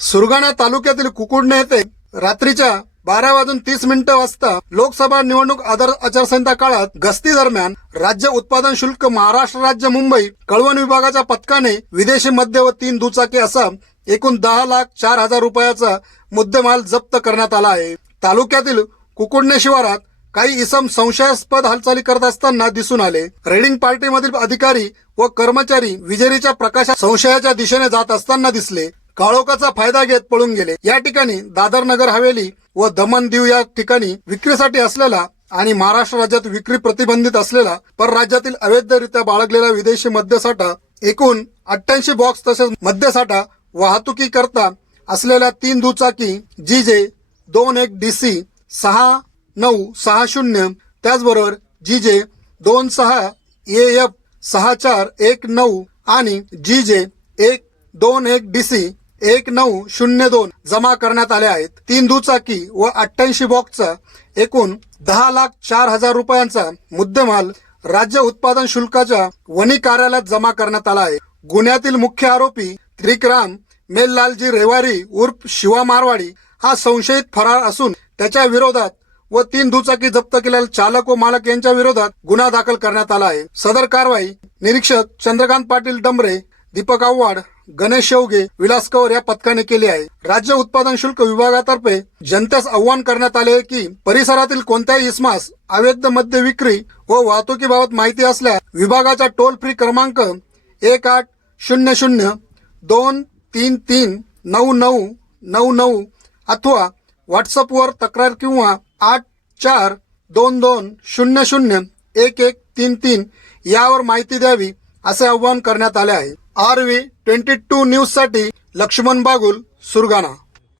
सुरगाणा तालुक्यातील कुकुडणे येथे रात्रीच्या बारा वाजून तीस मिनिटं वाजता लोकसभा निवडणूक आदर आचारसंहिता काळात गस्ती दरम्यान राज्य उत्पादन शुल्क महाराष्ट्र राज्य मुंबई कळवण विभागाच्या पथकाने विदेशी मद्य व तीन दुचाकी असा एकूण दहा लाख चार हजार रुपयाचा मुद्देमाल जप्त करण्यात आला आहे. तालुक्यातील कुकुडणे शिवारात काही इसम संशयास्पद हालचाली करत असताना दिसून आले. रेडिंग पार्टीमधील अधिकारी व कर्मचारी विजेरीच्या प्रकाशात संशयाच्या दिशेने जात असताना दिसले. काळोखाचा फायदा घेत पळून गेले. या ठिकाणी दादर नगर हवेली व दमन दीव या ठिकाणी विक्रीसाठी असलेला आणि महाराष्ट्र राज्यात विक्री प्रतिबंधित असलेला पर राज्यातील अवैधरित्या बाळगलेला विदेशी मद्यसाठा एकूण अठ्ठ्याऐंशी बॉक्स तसेच मद्यसाठा वाहतुकी करता असलेल्या तीन दुचाकी जी जे दोन एक डी सी सहा नऊ सहा शून्य त्याचबरोबर जी जे दोन सहा ए एफ सहा चार एक नऊ आणि जी जे एक दोन एक डी सी एक नऊ शून्य दोन जमा करण्यात आले आहेत. तीन दुचाकी व अठ्ठ्याऐंशी बॉक्सचा एकूण दहा लाख चार हजार रुपयांचा मुद्देमाल राज्य उत्पादन शुल्काच्या वनी कार्यालयात जमा करण्यात आला आहे. गुन्ह्यातील मुख्य आरोपी त्रिकराम मेललालजी रेवारी उर्फ शिवा मारवाडी हा संशयित फरार असून त्याच्या विरोधात व तीन दुचाकी जप्त केलेल्या चालक व मालक यांच्या विरोधात गुन्हा दाखल करण्यात आला आहे. सदर कारवाई निरीक्षक चंद्रकांत पाटील डंबरे दीपक आव्हाड गणेश शेवगे विलास कौर या पथकाने केली आहे. राज्य उत्पादन शुल्क विभागातर्फे जनतेस आव्हान करण्यात आले आहे की परिसरातील कोणत्याही इसमास अवैध मद्य विक्री व वाहतुकीबाबत माहिती असल्यास विभागाचा टोल फ्री क्रमांक एक आठ शून्य शून्य दोन तीन तीन नऊ नऊ नऊ नऊ अथवा व्हॉट्सअपवर तक्रार किंवा आठ चार दोन दोन शून्य शून्य एक एक तीन तीन यावर माहिती द्यावी असे आवाहन करण्यात आले आहे. आर व्ही ट्वेंटी टू न्यूजसाठी लक्ष्मण बागुल सुरगाणा.